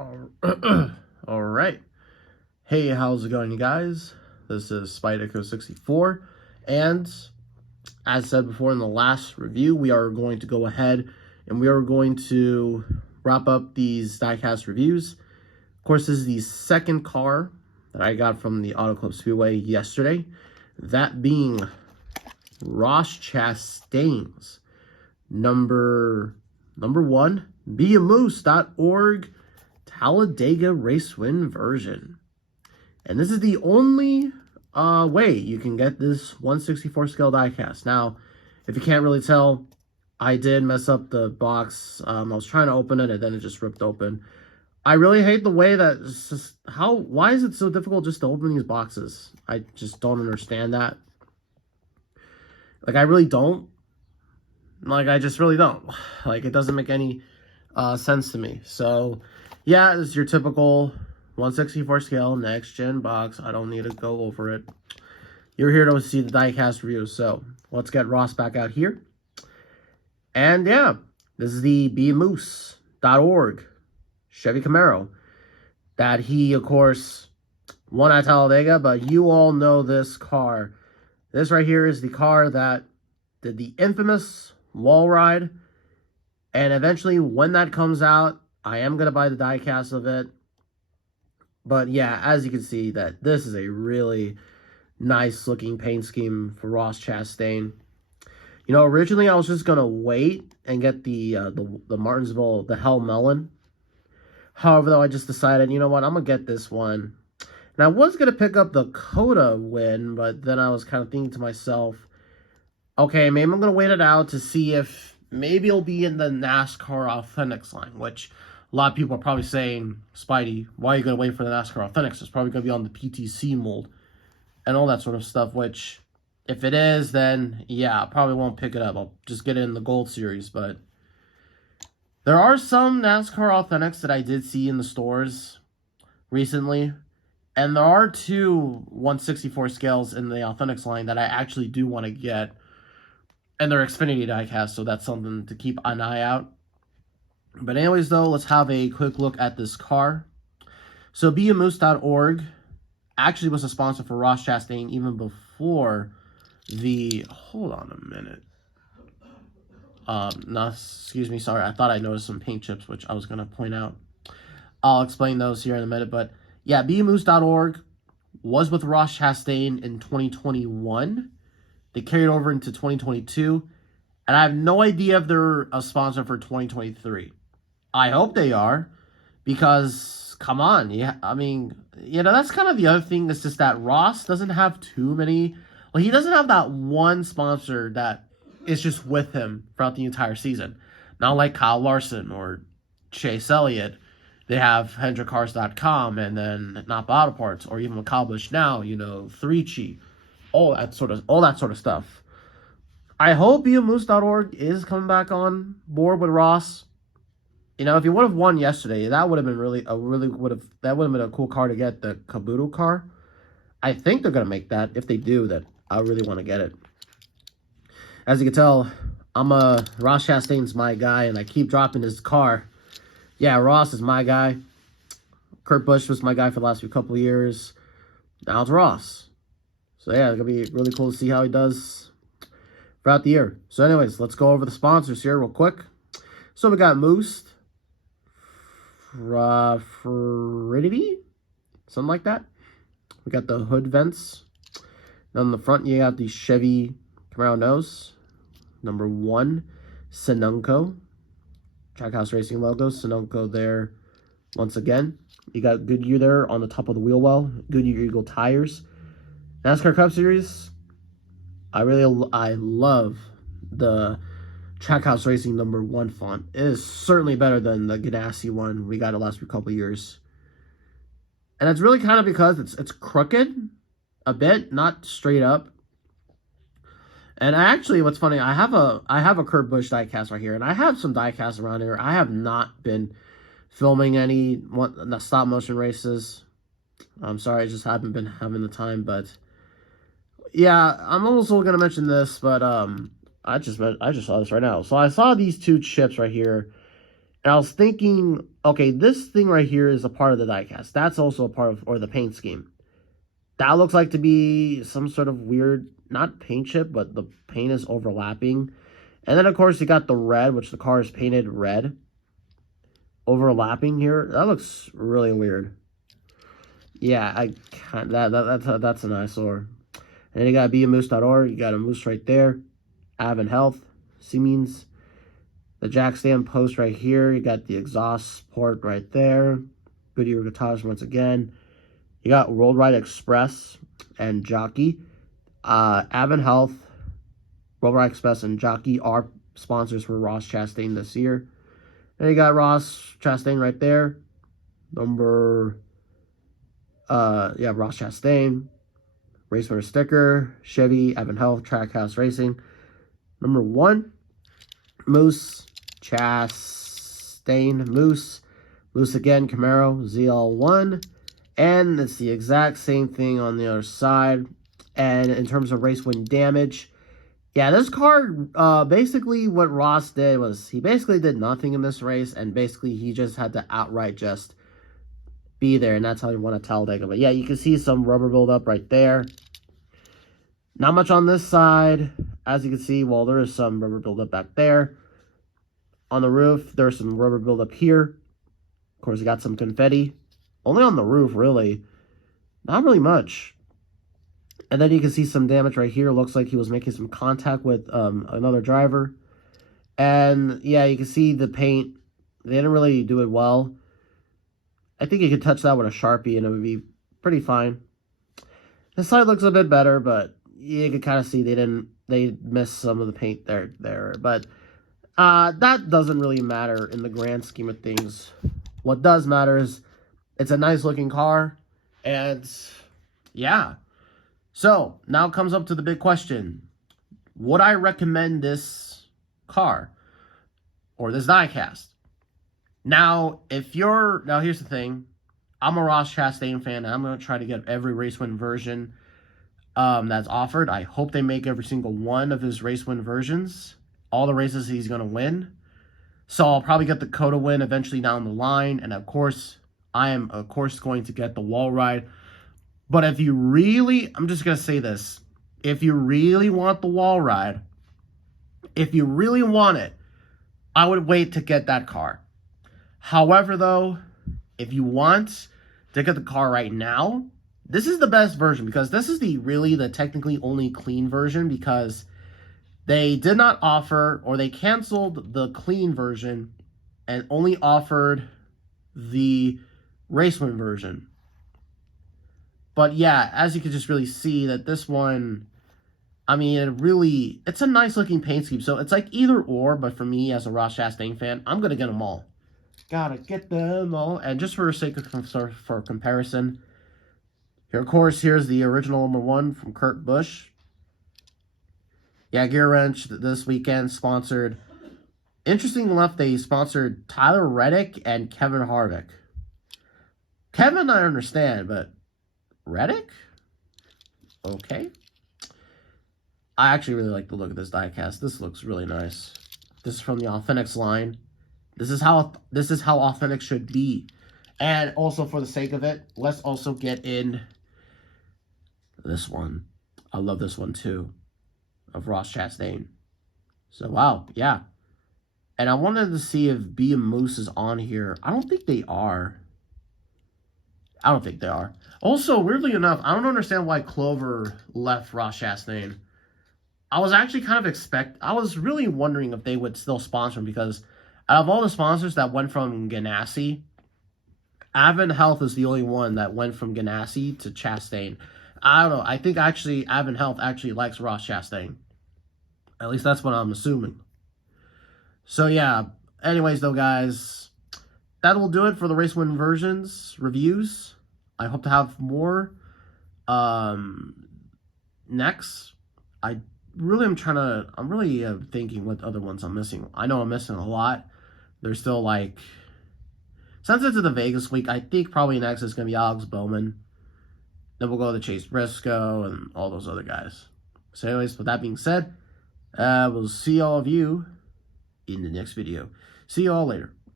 All right. Hey, how's it going, you guys? This is Spydeco64, and as said before in the last review, we are going to go ahead and we are going to wrap up these diecast reviews. Of course, this is the second car that I got from the Auto Club Speedway yesterday, that being Ross Chastain's number one, beamoose.org Talladega race win version. And this is the only way you can get this 1/64 scale diecast. Now, if you can't really tell, I did mess up the box. I was trying to open it and then it just ripped open. I really hate the way that it's just why is it so difficult just to open these boxes? I just don't understand that. Like, I really don't. Like, I just really don't. Like, it doesn't make any sense to me. So, yeah, this is your typical 1/64 scale next gen box. I don't need to go over it. You're here to see the diecast review, so let's get Ross back out here. And yeah, this is the beamoose.org Chevy Camaro that he, of course, won at Talladega, but you all know this car. This right here is the car that did the infamous wall ride, and eventually when that comes out, I am going to buy the diecast of it. But yeah, as you can see, that this is a really nice looking paint scheme for Ross Chastain. You know, originally I was just going to wait and get the Martinsville, the Hell Melon. However, though, I just decided, you know what, I'm going to get this one. And I was going to pick up the Coda win, but then I was kind of thinking to myself, okay, maybe I'm going to wait it out to see if maybe it'll be in the NASCAR Authentics line, which a lot of people are probably saying, Spidey, why are you going to wait for the NASCAR Authentics? It's probably going to be on the PTC mold and all that sort of stuff, which if it is, then yeah, I probably won't pick it up. I'll just get it in the Gold Series, but there are some NASCAR Authentics that I did see in the stores recently, and there are two 1/64 scales in the Authentics line that I actually do want to get, and they're Xfinity diecast, so that's something to keep an eye out. But anyways, though, let's have a quick look at this car. So beamoose.org actually was a sponsor for Ross Chastain even before the... Hold on a minute. No, excuse me, sorry. I thought I noticed some paint chips, which I was going to point out. I'll explain those here in a minute. But yeah, beamoose.org was with Ross Chastain in 2021. They carried over into 2022. And I have no idea if they're a sponsor for 2023. I hope they are, because, come on, yeah, I mean, you know, that's kind of the other thing. It's just that Ross doesn't have too many, well, he doesn't have that one sponsor that is just with him throughout the entire season. Not like Kyle Larson or Chase Elliott. They have HendrickCars.com and then Napa Auto Parts, or even Kyle Busch now, you know, 3Chi, all that sort of stuff. I hope beamoose.org is coming back on board with Ross. You know, if he would have won yesterday, that would have been that would have been a cool car to get, the Kabuto car. I think they're gonna make that. If they do, that I really want to get it. As you can tell, Ross Chastain's my guy, and I keep dropping his car. Yeah, Ross is my guy. Kurt Busch was my guy for the last couple of years. Now it's Ross. So yeah, it's gonna be really cool to see how he does throughout the year. So anyways, let's go over the sponsors here real quick. So we got Moose, Fridity, something like that. We got the hood vents. Then on the front, you got the Chevy Camaro nose. Number 1, Sinunco. Trackhouse Racing logo, Sinunco there once again. You got Goodyear there on the top of the wheel well. Goodyear Eagle tires. NASCAR Cup Series. I love the Trackhouse Racing number 1 font. It is certainly better than the Ganassi one we got the last couple of years. And it's really kind of because it's crooked a bit, not straight up. And actually, what's funny, I have a Kurt Busch diecast right here, and I have some diecasts around here. I have not been filming any stop motion races. I'm sorry, I just haven't been having the time, but yeah, I'm also gonna mention this, but I just saw this right now. So I saw these two chips right here, And I was thinking, okay, this thing right here is a part of the diecast. That's also a part of, or the paint scheme. That looks like to be some sort of weird, not paint chip, but the paint is overlapping. And then, of course, you got the red, which the car is painted red. Overlapping here. That looks really weird. Yeah, I can't, that's an eyesore. And then you got beamoose.org. You got a moose right there. Avon Health. Siemens. The jack stand post right here. You got the exhaust port right there. Goodyear guitars once again. You got Worldwide Express and Jockey. Avon Health, Worldwide Express, and Jockey are sponsors for Ross Chastain this year. And you got Ross Chastain right there. Ross Chastain. Race winner sticker. Chevy, Avon Health, Trackhouse Racing. Number 1, Moose, Chastain, Moose. Moose again, Camaro, ZL1. And it's the exact same thing on the other side. And in terms of race win damage, yeah, this car, basically what Ross did was he basically did nothing in this race. And basically he just had to outright just be there. And that's how he won a Talladega. But yeah, you can see some rubber buildup right there. Not much on this side. As you can see, well, there is some rubber buildup back there. On the roof, there's some rubber buildup here. Of course, you got some confetti. Only on the roof, really. Not really much. And then you can see some damage right here. Looks like he was making some contact with another driver. And, yeah, you can see the paint. They didn't really do it well. I think you could touch that with a Sharpie and it would be pretty fine. This side looks a bit better, but you can kind of see they missed some of the paint there. But that doesn't really matter in the grand scheme of things. What does matter is it's a nice looking car, and yeah. So now comes up to the big question: would I recommend this car or this diecast? Now, here's the thing: I'm a Ross Chastain fan, and I'm going to try to get every race win version that's offered. I hope they make every single one of his race win versions, all the races he's going to win. So I'll probably get the Coda win eventually down the line, and of course, I am, of course, going to get the wall ride. But if you really, I'm just going to say this. If you really want the wall ride, if you really want it, I would wait to get that car. However, though, if you want to get the car right now, this is the best version because this is the technically only clean version because they did not offer, or they canceled the clean version and only offered the race win version. But yeah, as you can just really see that this one, I mean, it's a nice looking paint scheme. So it's like either or, but for me as a Ross Chastain fan, I'm going to get them all. Gotta get them all. And just for sake of for comparison, here, of course, here's the original number 1 from Kurt Busch. Yeah, Gear Wrench this weekend sponsored, interesting enough, they sponsored Tyler Reddick and Kevin Harvick. Kevin, I understand, but Reddick? Okay. I actually really like the look of this diecast. This looks really nice. This is from the Authentics line. This is how Authentic should be. And also for the sake of it, let's also get in this one. I love this one too, of Ross Chastain. So wow, yeah. And I wanted to see if B and Moose is on here. I don't think they are. Also, weirdly enough, I don't understand why Clover left Ross Chastain. I was actually kind of I was really wondering if they would still sponsor him because out of all the sponsors that went from Ganassi, Avon Health is the only one that went from Ganassi to Chastain. I don't know. I think actually Avon Health actually likes Ross Chastain. At least that's what I'm assuming. So yeah. Anyways, though, guys, that will do it for the Race Win versions reviews. I hope to have more next. I'm really thinking what other ones I'm missing. I know I'm missing a lot. There's still like, since it's the Vegas week, I think probably next is going to be Alex Bowman. Then we'll go to Chase Briscoe and all those other guys. So anyways, with that being said, we'll see all of you in the next video. See you all later.